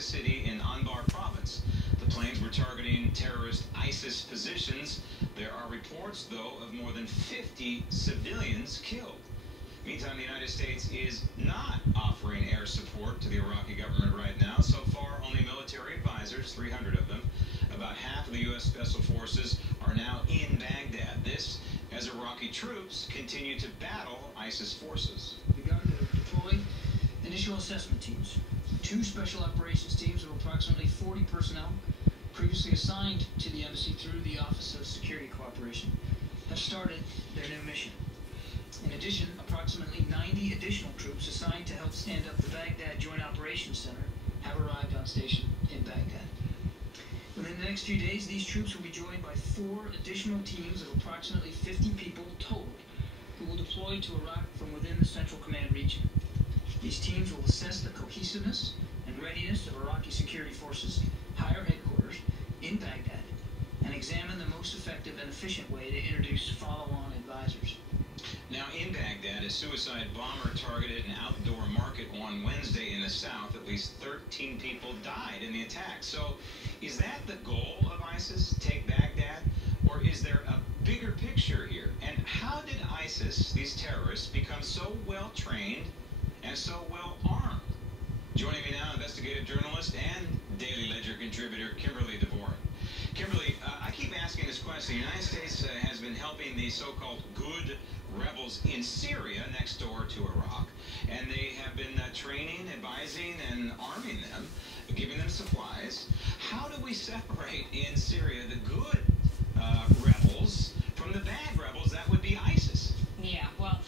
a city in Anbar province. The planes were targeting terrorist ISIS positions. There are reports, though, of more than 50 civilians killed. Meantime, the United States is not offering air support to the Iraqi government right now. So far, only military advisors, 300 of them. About half of the U.S. Special Forces are now in Baghdad. This as Iraqi troops continue to battle ISIS forces. Begun to deploy initial assessment teams. 2 special operations teams of approximately 40 personnel previously assigned to the embassy through the Office of Security Cooperation have started their new mission. In addition, approximately 90 additional troops assigned to help stand up the Baghdad Joint Operations Center have arrived on station in Baghdad. Within the next few days, these troops will be joined by 4 additional teams of approximately 50 people total who will deploy to Iraq from within the Central Command region. These teams will assess the cohesiveness and readiness of Iraqi security forces, higher headquarters in Baghdad, and examine the most effective and efficient way to introduce follow-on advisors. Now, in Baghdad, a suicide bomber targeted an outdoor market on Wednesday in the south. At least 13 people died in the attack. So, is that the goal of ISIS, take Baghdad? Or is there a bigger picture here? And how did ISIS, these terrorists, become so well-trained and so well-armed? Joining me now, investigative journalist and Daily Ledger contributor, Kimberly DeVore. Kimberly, I keep asking this question. The United States has been helping the so-called good rebels in Syria next door to Iraq, and they have been training, advising, and arming them, giving them supplies. How do we separate in Syria the good rebels from the bad rebels? That would be ISIS. Yeah, well,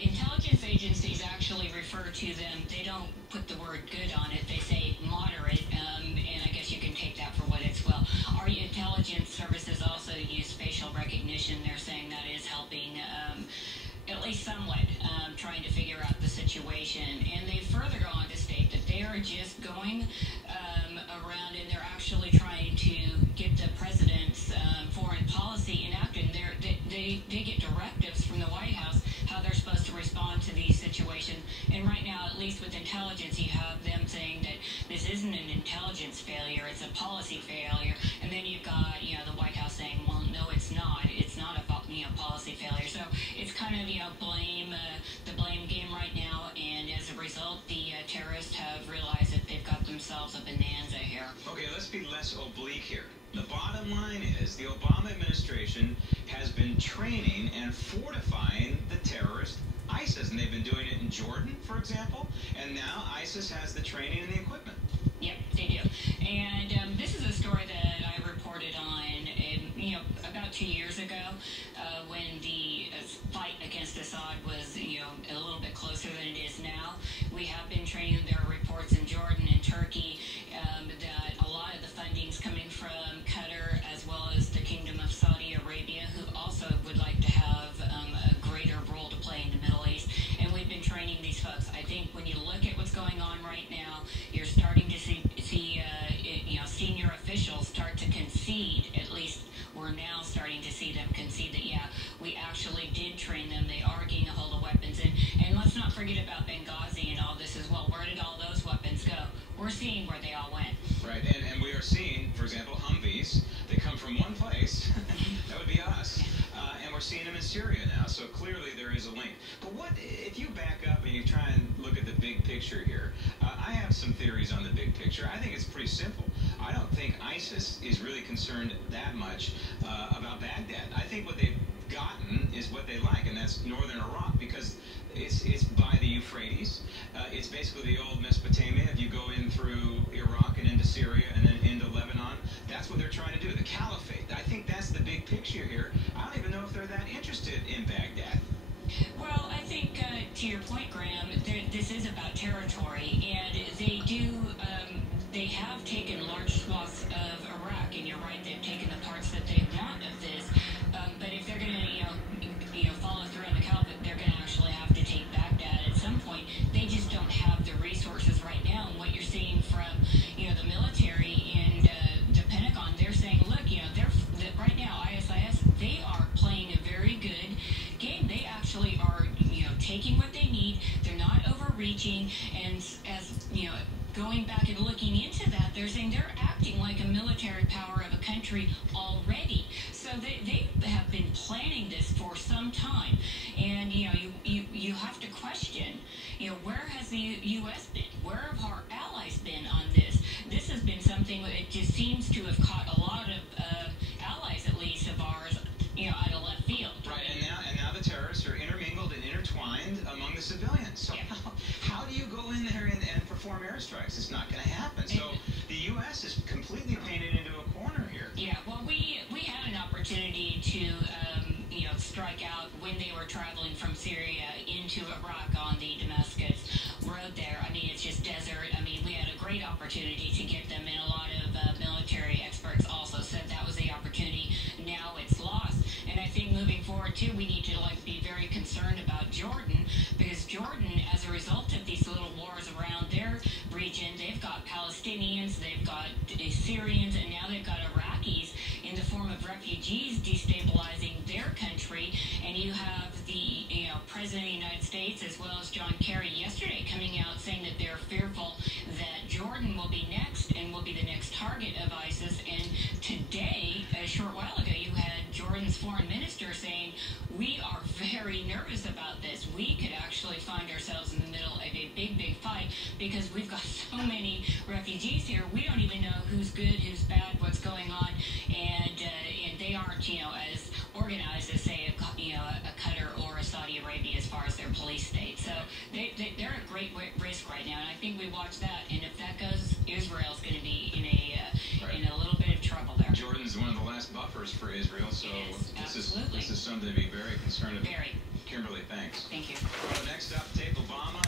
intelligence agencies actually refer to them, they don't put the word good on it, they say moderate, and I guess you can take that for what it's well. Our intelligence services also use facial recognition. They're saying that is helping, at least somewhat, trying to figure out the situation. And they further go on to state that they are just going around and they're actually trying to get the president's foreign policy enacted. They get directives from the White House how they're supposed to respond to these situations. And right now, at least with intelligence, you have them saying that this isn't an intelligence failure, it's a policy failure. And then you've got, the White House saying, well, no, it's not. It's not a policy failure. So it's kind of, the blame game right now. And as a result, the terrorists have realized that they've got themselves a bonanza here. Okay, let's be less oblique here. The bottom line is the Obama administration has been training and fortifying the terrorist ISIS, and they've been doing it in Jordan, for example, and now ISIS has the training and the equipment. Yep, they do. And this is a story that I reported on, about 2 years ago, when the fight against Assad was, a little bit closer than it is now. We have been training. There are reports in Jordan and Turkey that a lot of the funding's coming from Qatar as well as the Kingdom of Saudi Arabia, who also would like to have a greater role to play in the Middle East. And we've been training these folks. I think when you look at what's going on right now, you're starting to see senior officials start to concede. At least we're now starting to see them concede that, yeah, we actually did train them. They are getting a hold of weapons. And let's not forget about Benghazi and all this as well. Where did all those weapons go? We're seeing where they all went. Right, and we are seeing, for example, Humvees. They come from one place. That would be us. And we're seeing them in Syria now. So clearly there is a link. But what if you back up and you try and look at the big picture here? I have some theories on the big picture. I think it's pretty simple. I don't think ISIS is really concerned that much about Baghdad. I think what they've gotten is what they like, and that's northern Iraq, because it's by the Euphrates. It's basically the old Mesopotamia. If you go in through Iraq and into Syria and then into Lebanon, that's what they're trying to do, the caliphate. I think that's the big picture here. I don't even know if they're that interested in Baghdad. Well, I think, to your point, Graham, this is about territory, and they have taken large swaths of Iraq, and you're right, they've taken the parts that they want of this, but if they're going to, follow through on the caliphate, they're going to actually have to take Baghdad at some point. They just don't have the resources right now, and what you're seeing from, the military and the Pentagon, they're saying, look, right now, ISIS, they are playing a very good game. They actually are, taking what they need. They're not overreaching, and as going back and looking into that, they're saying they're acting like a military power of a country already. So they have been planning this for some time. And, you have to question, where has the U.S. been? Where have our allies been on this? This has been something that just seems to have caught a lot of allies, at least, of ours, out of left field. Right, and now the terrorists are intermingled and intertwined among the civilians. So yeah. how do you go in there and perform airstrikes? It's not going to happen. So the U.S. is completely painted into a corner here. Yeah, well, we had an opportunity to, strike out when they were traveling from Syria into Iraq on the Damascus road there. I mean, it's just desert. I mean, we had a great opportunity to get them, and a lot of military experts also said that was the opportunity. Now it's lost. And I think moving forward, too, we need to, be very concerned about Jordan, because Jordan, as a result of these little wars around their region, they've got Palestinians, they've got Syrians, and now they've got Iraqis in the form of refugees destabilizing their country. And you have the President of the United States, as well as John Kerry yesterday, coming out saying that they're fearful that Jordan will be next and will be the next target of ISIS. And today, a short while ago, you had Jordan's foreign minister saying, we are very nervous about this. We could actually find ourselves in the middle of a big fight, because we've got so many refugees here. We don't even know who's good, who's bad, what's going on, and they aren't, as organized as, say, a Qatar or a Saudi Arabia as far as their police state. So they're at great risk right now, and I think we watch that. And if that goes, Israel's going to be in a little bit of trouble there. Jordan's one of the last buffers for Israel, so this is something to be very concerned about. Very. Kimberly, thanks. Thank you. Well, next up, Tape Obama